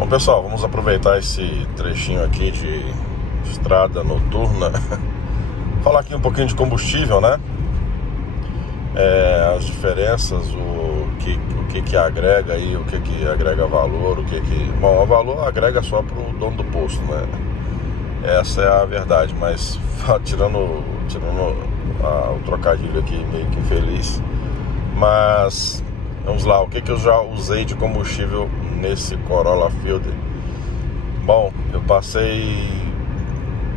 Bom, pessoal, vamos aproveitar esse trechinho aqui de estrada noturna. Falar aqui um pouquinho de combustível, né? As diferenças, o que agrega aí, o que agrega valor, Bom, o valor agrega só pro dono do posto, né? Essa é a verdade, mas tirando o trocadilho aqui meio que infeliz. Mas vamos lá, o que eu já usei de combustível nesse Corolla Fielder? Bom, eu passei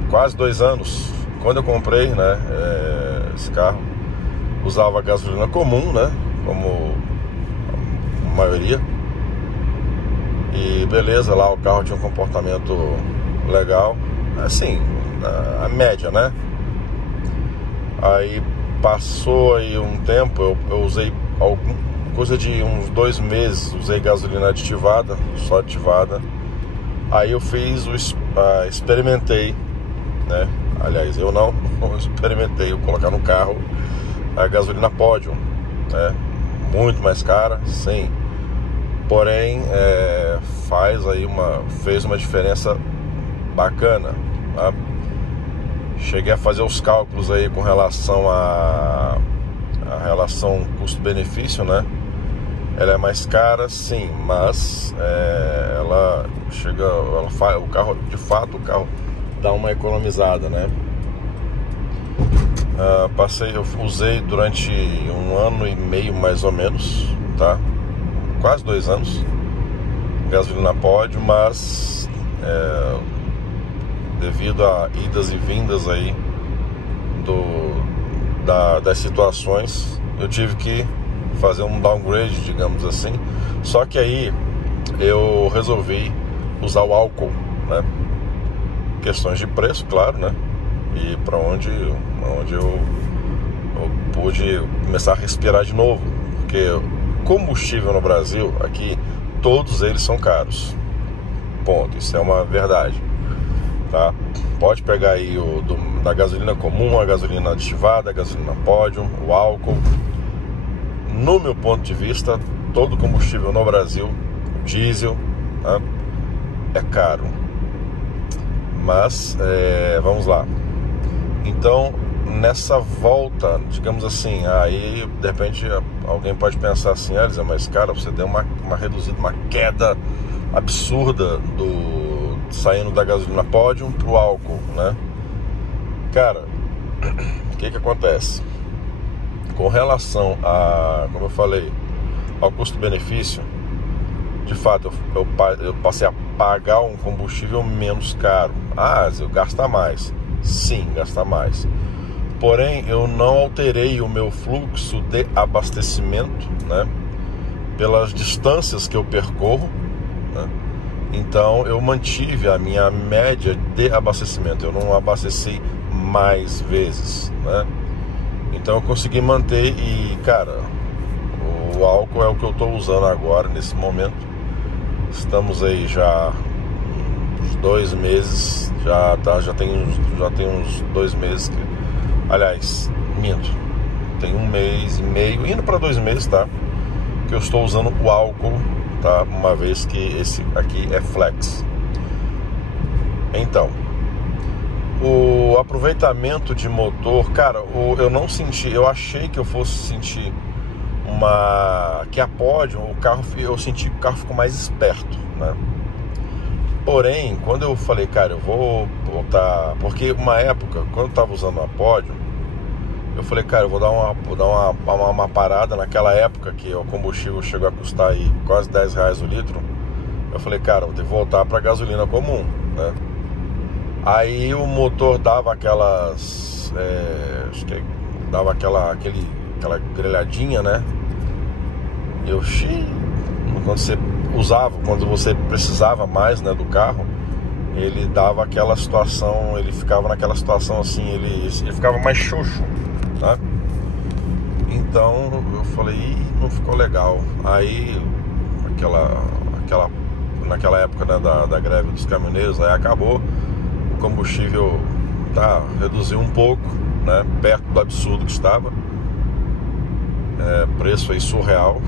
quase 2 anos. Quando eu comprei, né, esse carro, usava gasolina comum, né, como a maioria. E beleza, lá o carro tinha um comportamento legal, assim, a média, né. Aí passou aí um tempo, eu usei coisa de uns 2 meses, usei gasolina aditivada, só aditivada. Aí eu experimentei, né? Aliás, eu não experimentei, eu colocar no carro a gasolina Podium, né? Muito mais cara, sim. Porém, fez uma diferença bacana, tá? Cheguei a fazer os cálculos aí com relação a relação custo-benefício, né? Ela é mais cara, sim, mas o carro, de fato, o carro dá uma economizada, né? Eu usei durante 1 ano e meio, mais ou menos, tá? Quase 2 anos, gasolina Podium, mas devido a idas e vindas aí das situações, eu tive que fazer um downgrade, digamos assim. Só que aí eu resolvi usar o álcool, né? Questões de preço, claro, né? E para onde eu pude começar a respirar de novo, porque combustível no Brasil, aqui, todos eles são caros. Ponto, isso é uma verdade, tá? Pode pegar aí da gasolina comum, a gasolina aditivada, a gasolina Podium, o álcool. No meu ponto de vista, todo combustível no Brasil, diesel, tá, é caro. Mas, vamos lá. Então, nessa volta, digamos assim, aí de repente alguém pode pensar assim: Elisa, mas cara, você deu uma reduzida, uma queda absurda saindo da gasolina Podium pro álcool, né? Cara, o que acontece? Com relação como eu falei, ao custo-benefício, de fato, eu passei a pagar um combustível menos caro. Eu gasta mais. Sim, gasta mais. Porém, eu não alterei o meu fluxo de abastecimento, né? Pelas distâncias que eu percorro, né? Então, eu mantive a minha média de abastecimento. Eu não abasteci mais vezes, né? Então eu consegui manter e, cara, o álcool é o que eu estou usando agora, nesse momento. Estamos aí já uns 2 meses, já tem uns 2 meses que, aliás, minto, tem 1 mês e meio, indo para 2 meses, tá? Que eu estou usando o álcool, tá? Uma vez que esse aqui é flex. Então, o aproveitamento de motor, cara, eu achei que eu fosse sentir que a Podium, eu senti que o carro ficou mais esperto, né? Porém, quando eu falei, cara, eu vou voltar, porque uma época, quando eu tava usando a Podium, eu falei, cara, eu vou dar uma parada. Naquela época que o combustível chegou a custar aí quase R$10 o litro, eu falei, cara, eu vou ter que voltar pra gasolina comum, né? Aí o motor dava aquelas, acho que dava aquela grelhadinha, né? Quando você precisava mais, né, do carro, ele dava aquela situação, ele ficava naquela situação assim, ele ficava mais xoxo, tá? Então eu falei, não ficou legal. Aí naquela época, né, da greve dos caminhoneiros, aí acabou. O combustível reduziu um pouco, né, perto do absurdo que estava, preço aí surreal.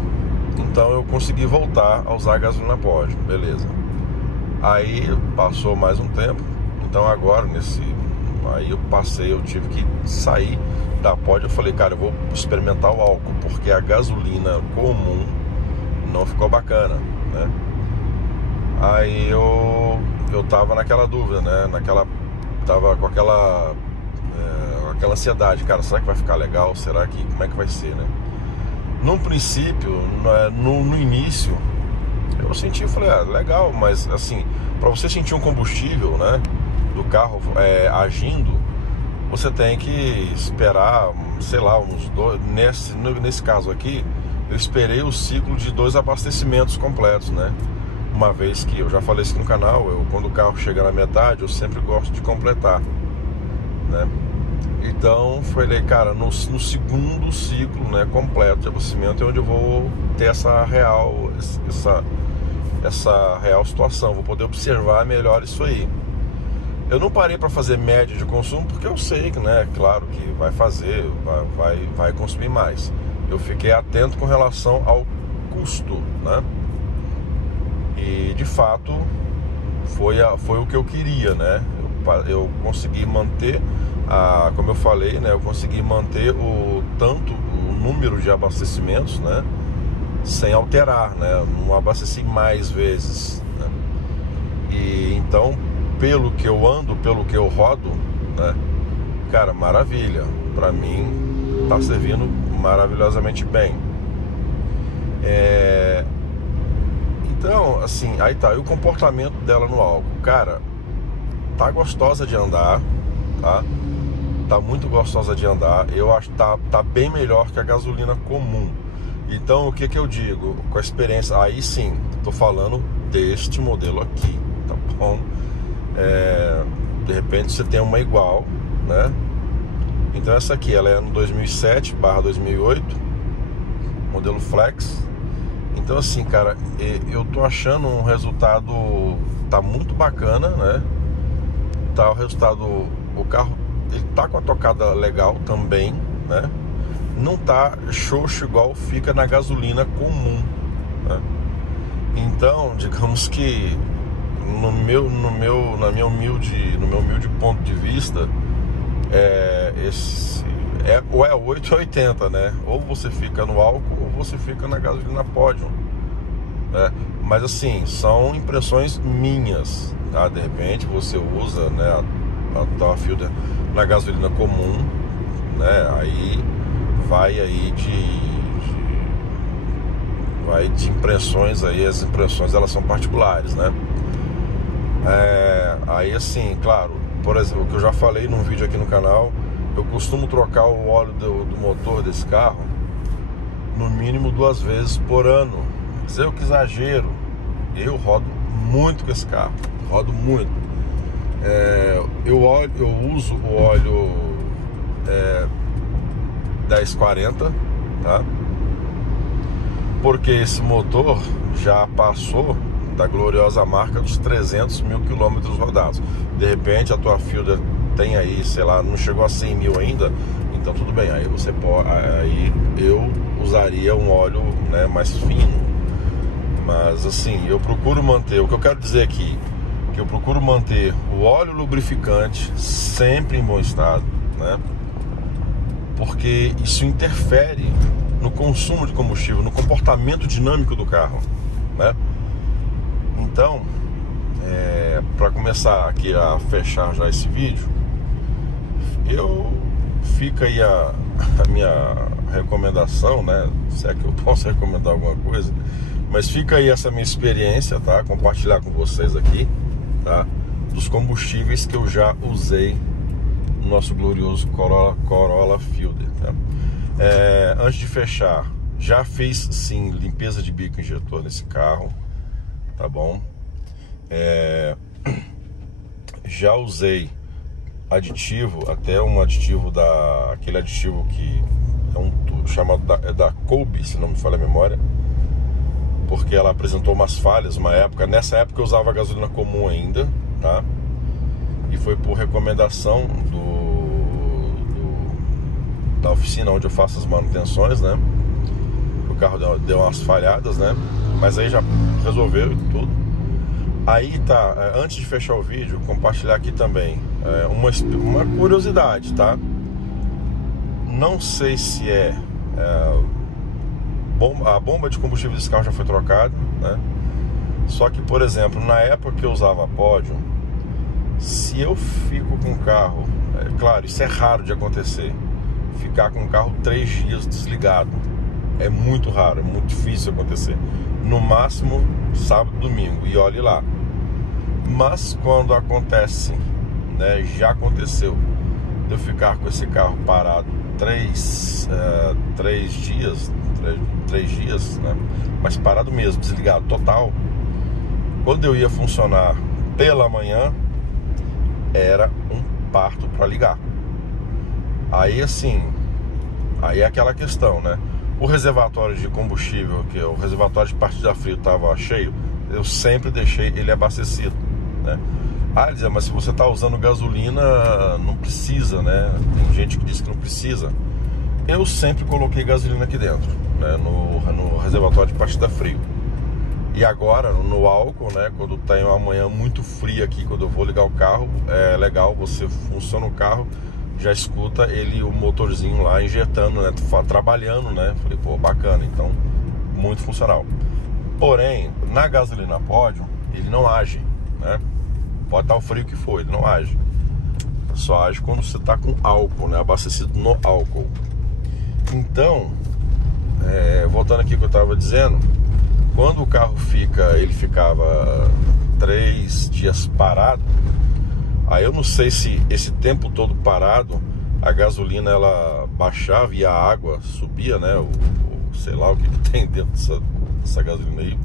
Então eu consegui voltar a usar a gasolina Podium, beleza. Aí passou mais um tempo, então agora aí eu tive que sair da Pod. Eu falei, cara, eu vou experimentar o álcool, porque a gasolina comum não ficou bacana, né? Aí eu tava naquela dúvida, né? Tava com aquela ansiedade, cara, será que vai ficar legal? Como é que vai ser, né? No princípio, no início, eu falei, legal, mas assim, para você sentir um combustível, né, do carro agindo, você tem que esperar, sei lá, uns dois. Nesse caso aqui, eu esperei o ciclo de 2 abastecimentos completos, né? Uma vez que eu já falei isso no canal, quando o carro chega na metade, eu sempre gosto de completar, né? Então, falei, cara, no segundo ciclo, né, completo de abastecimento é onde eu vou ter essa real situação, vou poder observar melhor isso aí. Eu não parei para fazer média de consumo, porque eu sei que, né, claro que vai consumir mais. Eu fiquei atento com relação ao custo, né? E de fato foi o que eu queria, né? Eu consegui manter como eu falei, né? Eu consegui manter o número de abastecimentos, né? Sem alterar, né? Não abasteci mais vezes, né? E então, pelo que eu ando, pelo que eu rodo, né? Cara, maravilha. Pra mim, tá servindo maravilhosamente bem. Então, assim, aí tá. E o comportamento dela no álcool? Cara, tá gostosa de andar, tá? Tá muito gostosa de andar. Eu acho que tá bem melhor que a gasolina comum. Então, o que eu digo? Com a experiência, aí sim, tô falando deste modelo aqui, tá bom? De repente você tem uma igual, né? Então essa aqui, ela é no 2007/2008, modelo Flex. Então assim, cara, eu tô achando um resultado, tá muito bacana, né? Tá o resultado, o carro, ele tá com a tocada legal também, né? Não tá xoxo igual fica na gasolina comum, né? Então, digamos que no meu humilde ponto de vista, ou é 8 ou 80, né? Ou você fica no álcool ou você fica na gasolina Podium, né? Mas assim, são impressões minhas, tá? De repente você usa, né, a tua filter na gasolina comum, né? Aí vai de impressões aí, as impressões elas são particulares, né? Aí assim, claro, por exemplo, o que eu já falei num vídeo aqui no canal, eu costumo trocar o óleo do motor desse carro no mínimo 2 vezes por ano. Dizer que exagero, eu rodo muito com esse carro, rodo muito. Eu uso o óleo 1040, tá? Porque esse motor já passou da gloriosa marca dos 300 mil quilômetros rodados. De repente a tua Fielder tem aí, sei lá, não chegou a 100 mil ainda, então tudo bem, aí você pode, aí eu usaria um óleo, né, mais fino. Mas assim, eu procuro manter, o que eu quero dizer aqui, que eu procuro manter o óleo lubrificante sempre em bom estado, né? Porque isso interfere no consumo de combustível, no comportamento dinâmico do carro, né? Então, para começar aqui a fechar já esse vídeo, fica aí a minha recomendação, né? Se é que eu posso recomendar alguma coisa, mas fica aí essa minha experiência, tá? Compartilhar com vocês aqui, tá? Dos combustíveis que eu já usei no nosso glorioso Corolla Fielder, tá? Antes de fechar, já fiz sim limpeza de bico injetor nesse carro, tá bom? Já usei aditivo, até um aditivo aquele aditivo que é chamado da Kobe, se não me falha a memória, porque ela apresentou umas falhas nessa época eu usava gasolina comum ainda, tá? E foi por recomendação da oficina onde eu faço as manutenções, né? O carro deu umas falhadas, né? Mas aí já resolveu e tudo. Aí tá, antes de fechar o vídeo, compartilhar aqui também uma curiosidade, tá? Não sei se a bomba de combustível desse carro já foi trocada, né? Só que, por exemplo, na época que eu usava Podium, se eu fico com o carro, claro, isso é raro de acontecer, ficar com o carro 3 dias desligado, é muito raro, é muito difícil acontecer. No máximo sábado, domingo, e olhe lá. Mas quando acontece, né, já aconteceu de eu ficar com esse carro parado 3 dias, né, mas parado mesmo, desligado total. Quando eu ia funcionar pela manhã, era um parto para ligar. Aí assim, aí é aquela questão, né? O reservatório de combustível, que é o reservatório de partida frio, estava cheio, eu sempre deixei ele abastecido, né? Mas se você está usando gasolina, não precisa, né? Tem gente que diz que não precisa. Eu sempre coloquei gasolina aqui dentro, né? No reservatório de partida frio. E agora, no álcool, né? Quando tem uma manhã muito fria aqui, quando eu vou ligar o carro, é legal, você funciona o carro, já escuta o motorzinho lá injetando, né? Trabalhando, né? Falei, pô, bacana, então, muito funcional. Porém, na gasolina Podium, ele não age, né? Pode estar o frio que for, ele não age. Só age quando você está com álcool, né? Abastecido no álcool. Então, voltando aqui ao que eu estava dizendo, quando o carro ele ficava 3 dias parado, aí eu não sei se esse tempo todo parado a gasolina ela baixava e a água subia, né? Sei lá o que tem dentro dessa gasolina aí.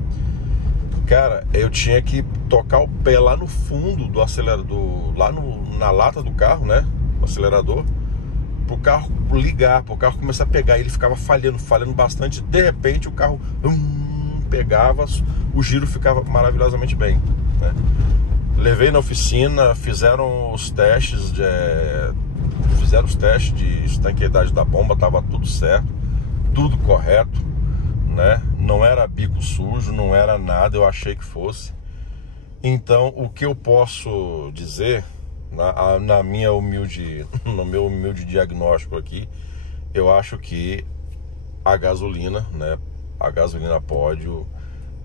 Cara, eu tinha que tocar o pé lá no fundo do acelerador, lá na lata do carro, né? O acelerador, pro carro ligar, pro carro começar a pegar. Ele ficava falhando bastante. De repente o carro pegava, o giro ficava maravilhosamente bem, né? Levei na oficina, fizeram os testes de estanqueidade da bomba, tava tudo certo, tudo correto, né? Não era bico sujo, não era nada, eu achei que fosse. Então, o que eu posso dizer, no meu humilde diagnóstico aqui, eu acho que a gasolina, né? A gasolina Podium,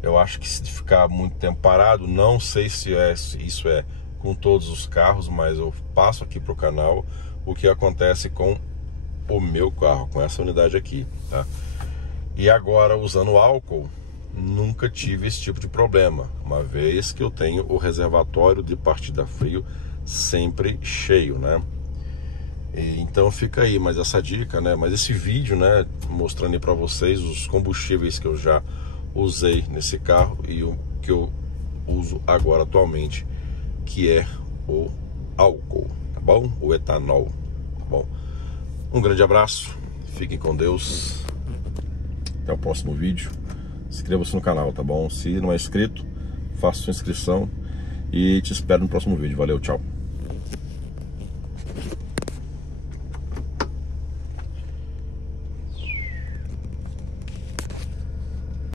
eu acho que se ficar muito tempo parado, não sei se isso é com todos os carros, mas eu passo aqui pro canal o que acontece com o meu carro, com essa unidade aqui, tá? E agora, usando álcool, nunca tive esse tipo de problema, uma vez que eu tenho o reservatório de partida frio sempre cheio, né? Então fica aí, mas essa dica, né? Mas esse vídeo, né? Mostrando aí para vocês os combustíveis que eu já usei nesse carro e o que eu uso agora atualmente, que é o álcool, tá bom? O etanol, tá bom? Um grande abraço, fiquem com Deus, até o próximo vídeo. Inscreva-se no canal, tá bom? Se não é inscrito, faça sua inscrição e te espero no próximo vídeo. Valeu, tchau!